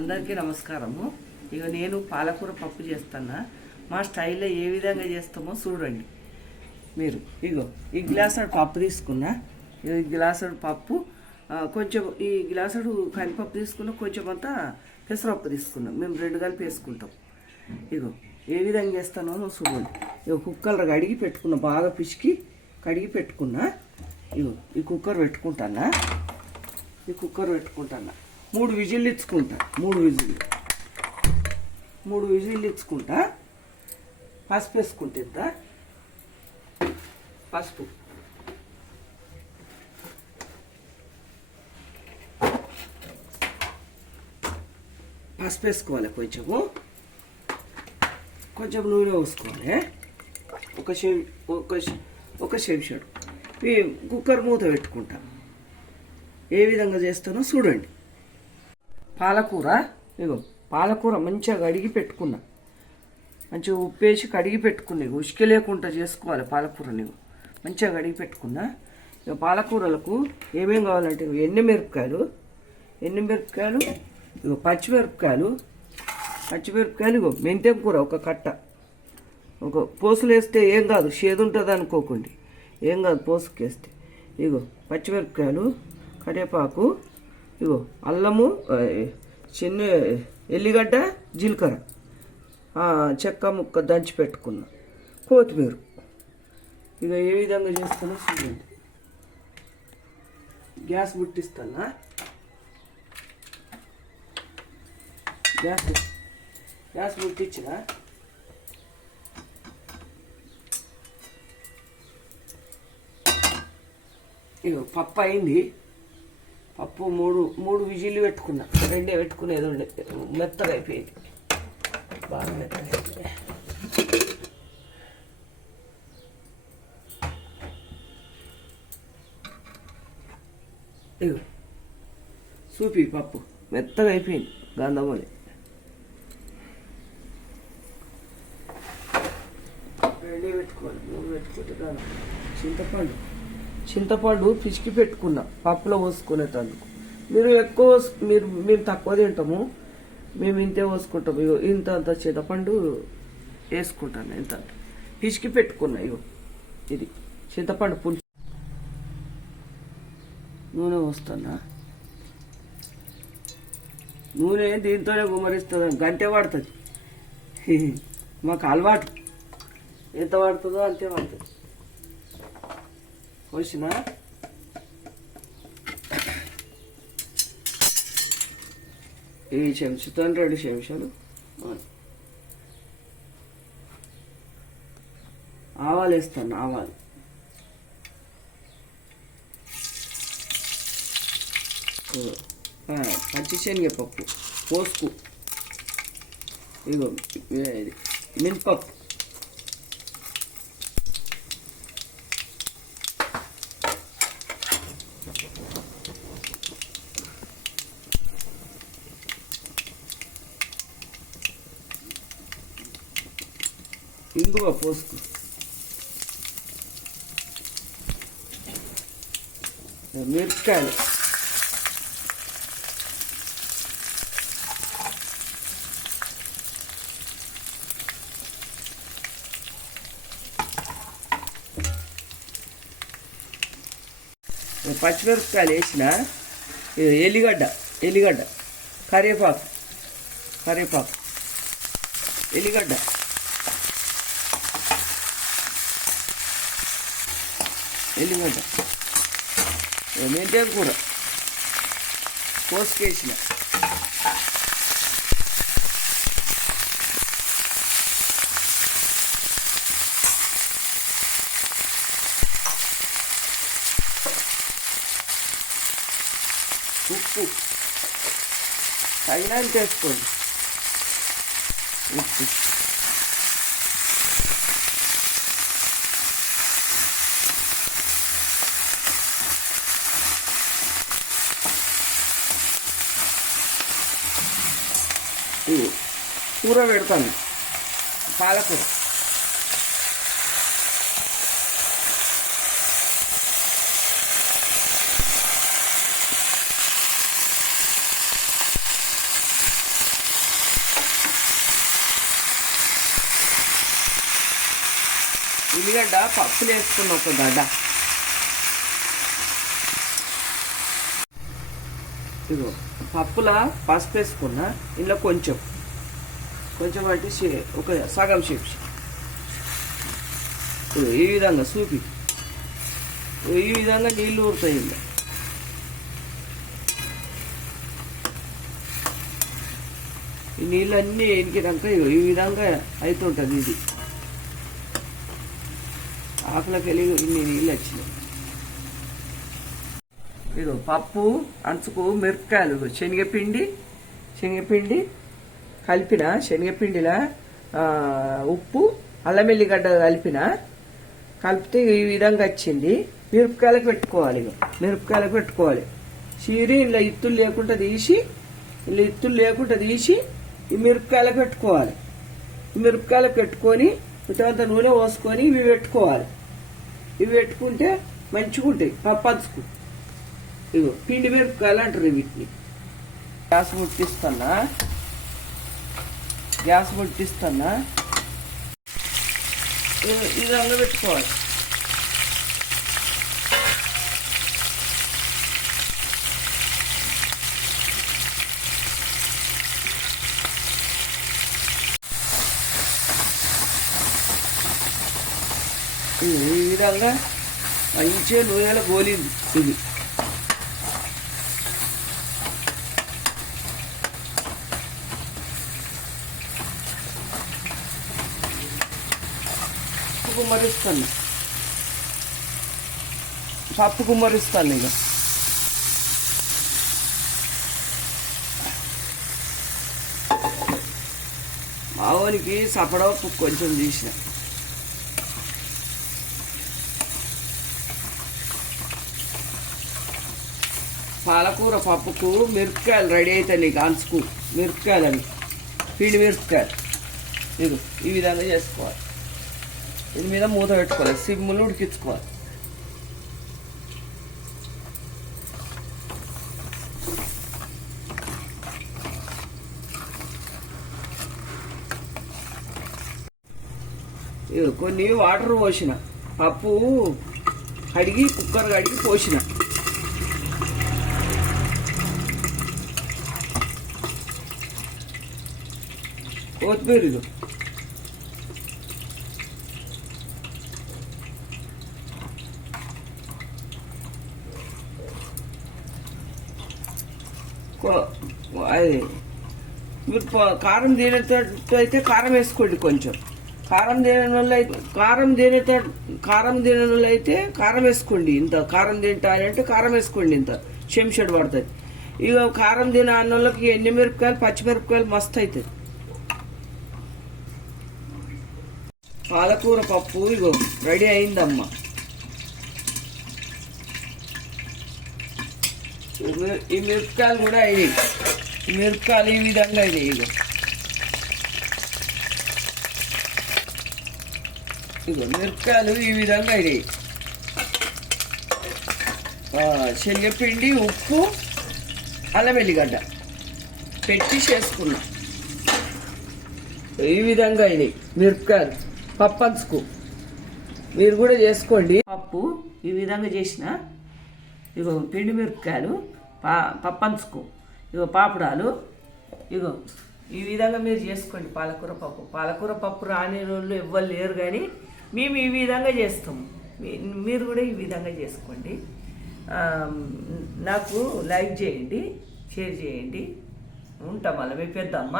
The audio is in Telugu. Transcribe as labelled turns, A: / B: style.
A: అందరికీ నమస్కారము. ఇక నేను పాలకూర పప్పు చేస్తున్నా మా స్టైల్లో ఏ విధంగా చేస్తామో చూడండి. మీరు ఇగో ఈ గ్లాసుడు పప్పు తీసుకున్నా. ఈ గ్లాసుడు పప్పు కొంచెం ఈ గ్లాసుడు కందిపప్పు తీసుకున్నా కొంచెం అంతా పెసరపప్పు తీసుకున్నాం. మేము రెండు కలిపి వేసుకుంటాం. ఇగో ఏ విధంగా చేస్తానో చూడండి. ఇగో కుక్కర్ కడిగి పెట్టుకున్నా బాగా పిసికి కడిగి పెట్టుకున్నా. ఇగో ఈ కుక్కర్ పెట్టుకుంటానా? ఈ కుక్కర్ పెట్టుకుంటానా? మూడు విజిల్లు ఇచ్చుకుంటా. మూడు విజిల్లు. మూడు విజిల్లు ఇచ్చుకుంటా. పసుపు వేసుకుంటుందా పసుపు. పసుపు వేసుకోవాలి కొంచెము. కొంచెం నూనె పోసుకోవాలి ఒక షే ఒక ఒక చెంచాడు కుక్కర్ మూత పెట్టుకుంటా. ఏ విధంగా చేస్తానో చూడండి. పాలకూర? ఇగో పాలకూర మంచిగా కడిగి పెట్టుకున్నా. మంచిగా ఉప్పేసి కడిగి పెట్టుకున్నా. ఇగో ఉసుక లేకుండా చేసుకోవాలి పాలకూరని. మంచిగా కడిగి పెట్టుకున్నా. ఇక పాలకూరలకు ఏమేం కావాలంటే ఎన్ని మిరపకాయలు? ఎన్ని మిరపకాయలు? ఇగో పచ్చిమిరపకాయలు. పచ్చిమిరపకాయలు ఇగో మెంతెం కూర ఒక కట్ట. ఒక పోసులు వేస్తే ఏం కాదు షేదు ఉంటుంది అనుకోకండి. ఏం కాదు పోసుకేస్తే. ఇగో పచ్చిమిరపకాయలు కరివేపాకు ఇగో అల్లము చిన్న ఎల్లిగడ్డ జీలకర్ర. చెక్క ముక్క దంచి పెట్టుకున్నా. కొత్తిమీర. ఇక ఏ విధంగా చేస్తానో చూడండి. గ్యాస్ ముట్టిస్తానా గ్యాస్ గ్యాస్ ముట్టించినా. ఇగో పప్పు అయింది. పప్పు మూడు మూడు విజిల్లు పెట్టుకున్నా. రెండే పెట్టుకునేది ఉండే మెత్తగా అయిపోయింది. బాగా మెత్తగా అయిపోయింది. చూపి సూపి పప్పు. మెత్తగా అయిపోయింది. గంధమని రెండే పెట్టుకోవాలి. మూడు పెట్టుకుంటే చింతపండు. చింతపండు పిసికి పెట్టుకున్నా పప్పులో పోసుకునేటందుకు. మీరు ఎక్కువ మీరు మేము తక్కువ తింటాము మేము ఇంతే పోసుకుంటాము. ఇగో ఇంత అంత చింతపండు వేసుకుంటాను ఇంత పిసికి పెట్టుకున్నా ఇగో ఇది. చింతపండు పులుసు. నూనె పోస్తున్నా నూనె దీంతోనే గుమ్మరిస్తుంది గంటే పడుతుంది. మాకు అలవాటు. ఎంత పడుతుందో అంతే పడుతుంది. కోసిన ఈ చెంచుతో రెండు చెంచాలు ఆవాలు వేస్తాను ఆవాలు ఓ, పచ్చి శనగపప్పు పోసుకు ఇగో ఇది మినపప్పు ఇంగువ పోసుకు మిరపకాయలు పచ్చిమిరపకాయలు వేసిన ఇది ఎల్లిగడ్డ ఎల్లిగడ్డ కరివేపాకు కరివేపాకు ఎల్లిగడ్డ ఎల్లిగడ్డ మెంతేం కూర కోసుకేసిన ఉప్పు తగినంత వేసుకోండి కూర పెడతాను. పాలకూర. ఉల్లిగడ్డ పప్పులు వేసుకున్నాం ఒక గడ్డ ఇదిగో పప్పుల పసుపు వేసుకున్న ఇందులో కొంచెం. కొంచెం అంటే షే- ఒక సగం షేప్. ఇగో ఈ విధంగా చూపి ఈ విధంగా నీళ్ళు ఊరుతాయి ఇందులో. ఈ నీళ్ళన్నీ ఎనికినాక ఇగో ఈ విధంగా అవుతుంటుంది ఇది. ఆకులకి వెళ్ళి ఇన్ని నీళ్ళు వచ్చినాయి. ఇదో పప్పు అంచుకు మిరపకాయలు శనగపిండి శనగపిండి కలిపిన శనగపిండిలా ఉప్పు అల్లం ఎల్లిగడ్డ కలిపిన కలిపితే ఈ విధంగా వచ్చింది. మిరపకాయలకు పెట్టుకోవాలి మిరపకాయలకు పెట్టుకోవాలి. చీరి ఇలా ఇత్తులు లేకుండా తీసి ఇలా ఇత్తులు లేకుండా తీసి ఈ మిరపకాయలకు పెట్టుకోవాలి. మిరపకాయలకు పెట్టుకొని తర్వాత నూనె పోసుకొని ఇవి పెట్టుకోవాలి. ఇవి పెట్టుకుంటే మంచిగా ఉంటాయి పప్పంచుకు ఇదిగో పిండి మిరపకాయలు అంటారు వీటిని. గ్యాస్ ముట్టిస్తున్నా గ్యాస్ ముట్టిస్తున్నా ఈ విధంగా పెట్టుకోవాలి. ఈ విధంగా మంచిగా నూనెలో గోలింది. ఇది. కుమ్మరిస్తాను. పప్పు కుమ్మరిస్తాను ఇక మావోనికి సపడపప్పు కొంచెం తీసిన. పాలకూర పప్పుకు మిరపకాయలు రెడీ అవుతాయి నీకు అంచుకు. మిరపకాయలు అవి. పిండి మిరపకాయలు. ఇది ఈ విధంగా చేసుకోవాలి. దీని మీద మూత పెట్టుకోవాలి. సిమ్ములు ఉడికించుకోవాలి. కొన్ని వాటర్ పోసిన. పప్పు కడిగి కుక్కర్ కడిగి పోసిన. కొత్తిమీర అది మీరు కారం తినేటట్టు అయితే కారం వేసుకోండి కొంచెం. కారం తినని వల్ల అయితే కారం తినేట కారం తినని వల్ల అయితే కారం వేసుకోండి ఇంత. కారం తింటారంటే కారం వేసుకోండి ఇంత. చెంచాడు పడుతుంది ఇక కారం తిన అన్న వాళ్ళకి ఎండి మిరపకాయలు పచ్చిమిరపకాయలు మస్తు అవుతుంది పాలకూర పప్పు ఇగో రెడీ అయిందమ్మా. ఈ మిరపకాయలు కూడా అయినాయి మిరపకాయలు ఈ విధంగా అయినాయి ఇగో ఇగో మిరపకాయలు ఈ విధంగా అయినాయి శనగపిండి ఉప్పు అల్లం వెల్లిగడ్డ. పెట్టి చేసుకున్నా. ఈ విధంగా అయినాయి మిరపకాయలు. పప్పంచుకు మీరు కూడా చేసుకోండి. పప్పు ఈ విధంగా చేసిన ఇగో పిండి మిరపకాయలు పా పప్పంచుకు ఇగో పాపడాలు ఇగో ఈ విధంగా మీరు చేసుకోండి పాలకూర పప్పు. పాలకూర పప్పు రాని రోజులు ఎవ్వరు లేరు కానీ మేము ఈ విధంగా చేస్తాము మీరు కూడా ఈ విధంగా చేసుకోండి. నాకు లైక్ చేయండి షేర్ చేయండి. ఉంటాం మళ్ళీ మీ పెద్దమ్మ.